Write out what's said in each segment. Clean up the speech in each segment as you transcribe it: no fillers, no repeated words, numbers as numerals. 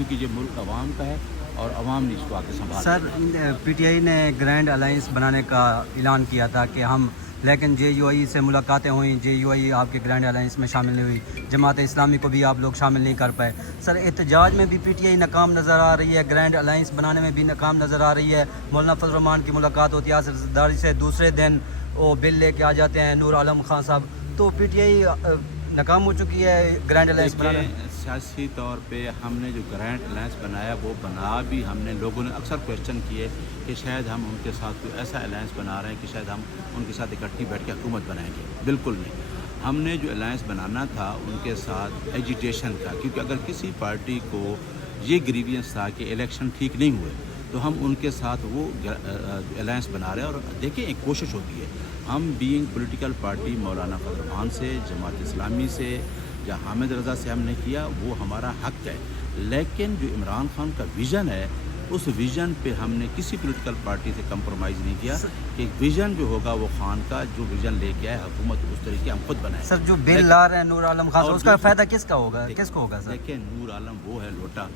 کیونکہ یہ ملک عوام کا ہے اور عوام نے اس کو آگے سنبھالا۔ سر پی ٹی آئی نے گرینڈ الائنس بنانے کا اعلان کیا تھا کہ ہم، لیکن جے یو آئی سے ملاقاتیں ہوئیں، جے یو آئی آپ کے گرینڈ الائنس میں شامل نہیں ہوئی، جماعت اسلامی کو بھی آپ لوگ شامل نہیں کر پائے۔ سر احتجاج میں بھی پی ٹی آئی ناکام نظر آ رہی ہے، گرینڈ الائنس بنانے میں بھی ناکام نظر آ رہی ہے۔ مولانا فضل الرحمان کی ملاقات ہوتی ہے، آصف زرداری سے دوسرے دن وہ بل لے کے آ جاتے ہیں نور عالم خان صاحب، تو پی ٹی آئی ناکام ہو چکی ہے گرینڈ الائنس بنانے۔ سیاسی طور پہ ہم نے جو گرینڈ الائنس بنایا وہ بنا بھی ہم نے، لوگوں نے اکثر کویشچن کیے کہ شاید ہم ان کے ساتھ کوئی ایسا الائنس بنا رہے ہیں کہ شاید ہم ان کے ساتھ اکٹھی بیٹھ کے حکومت بنائیں گے۔ بالکل نہیں، ہم نے جو الائنس بنانا تھا ان کے ساتھ ایجیٹیشن کا، کیونکہ اگر کسی پارٹی کو یہ گریوینس تھا کہ الیکشن ٹھیک نہیں ہوئے تو ہم ان کے ساتھ وہ الائنس بنا رہے ہیں۔ اور دیکھیں ایک کوشش ہوتی ہے، ہم بینگ پولیٹیکل پارٹی مولانا فضل الرحمان سے، جماعت اسلامی سے یا حامد رضا سے ہم نے کیا، وہ ہمارا حق ہے، لیکن جو عمران خان کا ویژن ہے اس ویژن پہ ہم نے کسی پولیٹیکل پارٹی سے کمپرومائز نہیں کیا کہ ویژن جو ہوگا وہ خان کا جو ویژن لے کے آئے حکومت اس طریقے ہم خود بنائیں۔ سر جو بل لا رہے ہیں نور عالم خان، اس کا فائدہ کس کا ہوگا، کس کو ہوگا سر؟ دیکھیں نور عالم وہ ہے لوٹا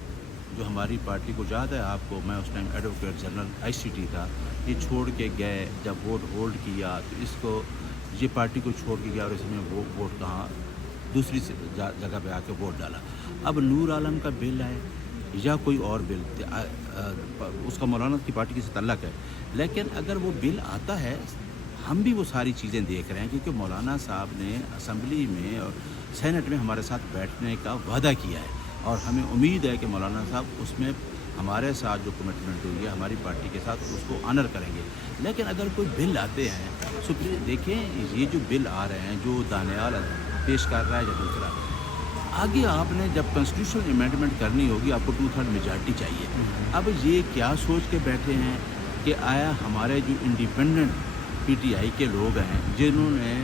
جو ہماری پارٹی کو یاد ہے آپ کو، میں اس time advocate general I C T تھا، یہ چھوڑ کے گئے، جب ووٹ ہولڈ کیا تو اس کو یہ پارٹی کو چھوڑ کے گیا اور اس نے وہ ووٹ کہاں دوسری جگہ پہ آ کے ووٹ ڈالا۔ اب نور عالم کا بل ہے یا کوئی اور بل، اس کا مولانا کی پارٹی سے تعلق ہے، لیکن اگر وہ بل آتا ہے ہم بھی وہ ساری چیزیں دیکھ رہے ہیں، کیونکہ مولانا صاحب نے اسمبلی میں اور سینٹ میں ہمارے ساتھ بیٹھنے کا وعدہ کیا ہے اور ہمیں امید ہے کہ مولانا صاحب اس میں ہمارے ساتھ جو کمٹمنٹ ہوئی ہے ہماری پارٹی کے ساتھ اس کو آنر کریں گے۔ لیکن اگر کوئی بل آتے ہیں دیکھیں یہ جو بل آ رہے ہیں جو دانیال پیش کر رہا ہے یا دوسرا، آگے آپ نے جب کنسٹیٹیوشنل امینڈمنٹ کرنی ہوگی آپ کو 2/3 میجارٹی چاہیے۔ اب یہ کیا سوچ کے بیٹھے ہیں کہ آیا ہمارے جو انڈیپینڈنٹ پی ٹی آئی کے لوگ ہیں جنہوں نے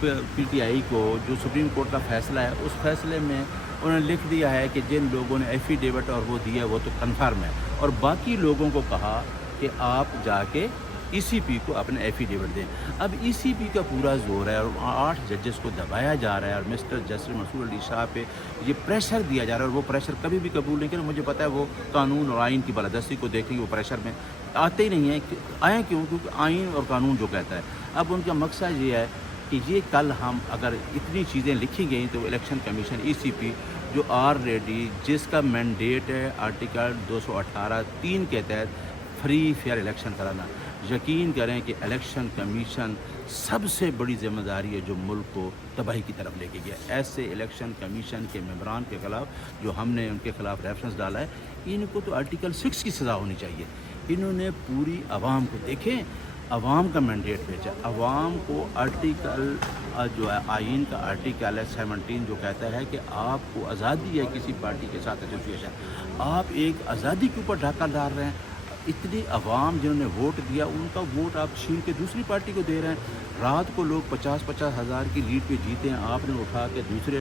پی ٹی آئی کو جو سپریم کورٹ کا فیصلہ ہے اس فیصلے میں انہوں نے لکھ دیا ہے کہ جن لوگوں نے ایفیڈیوٹ اور وہ دیا وہ تو کنفرم ہے، اور باقی لوگوں کو کہا کہ آپ جا کے ای سی پی کو اپنے ایفیڈیوٹ دیں۔ اب ای سی پی کا پورا زور ہے اور 8 ججز کو دبایا جا رہا ہے اور مسٹر جسٹس منصور علی شاہ پہ یہ پریشر دیا جا رہا ہے، اور وہ پریشر کبھی بھی قبول نہیں کریں۔ مجھے پتہ ہے وہ قانون اور آئین کی بالادستی کو دیکھیں گے، وہ پریشر میں آتے ہی نہیں ہیں، آئیں کیوں؟ کیونکہ آئین اور قانون جو کہتا ہے۔ اب ان کا مقصد یہ ہے کہ یہ کل ہم اگر اتنی چیزیں لکھی گئیں تو الیکشن کمیشن ای سی پی جو آلریڈی جس کا مینڈیٹ ہے آرٹیکل 218(3) کے تحت فری فیئر الیکشن کرانا، یقین کریں کہ الیکشن کمیشن سب سے بڑی ذمہ داری ہے جو ملک کو تباہی کی طرف لے کے گیا۔ ایسے الیکشن کمیشن کے ممبران کے خلاف جو ہم نے ان کے خلاف ریفرنس ڈالا ہے، ان کو تو آرٹیکل 6 کی سزا ہونی چاہیے۔ انہوں نے پوری عوام کو، دیکھیں عوام کا مینڈیٹ بھیجا، عوام کو آرٹیکل جو ہے آئین کا آرٹیکل ہے 17 جو کہتا ہے کہ آپ کو آزادی ہے کسی پارٹی کے ساتھ ایسوسیشن، آپ ایک آزادی کے اوپر ڈاکہ ڈال رہے ہیں۔ اتنی عوام جنہوں نے ووٹ دیا ان کا ووٹ آپ چھین کے دوسری پارٹی کو دے رہے ہیں۔ رات کو لوگ 50-50 ہزار کی لیڈ پہ جیتے ہیں، آپ نے اٹھا کے دوسرے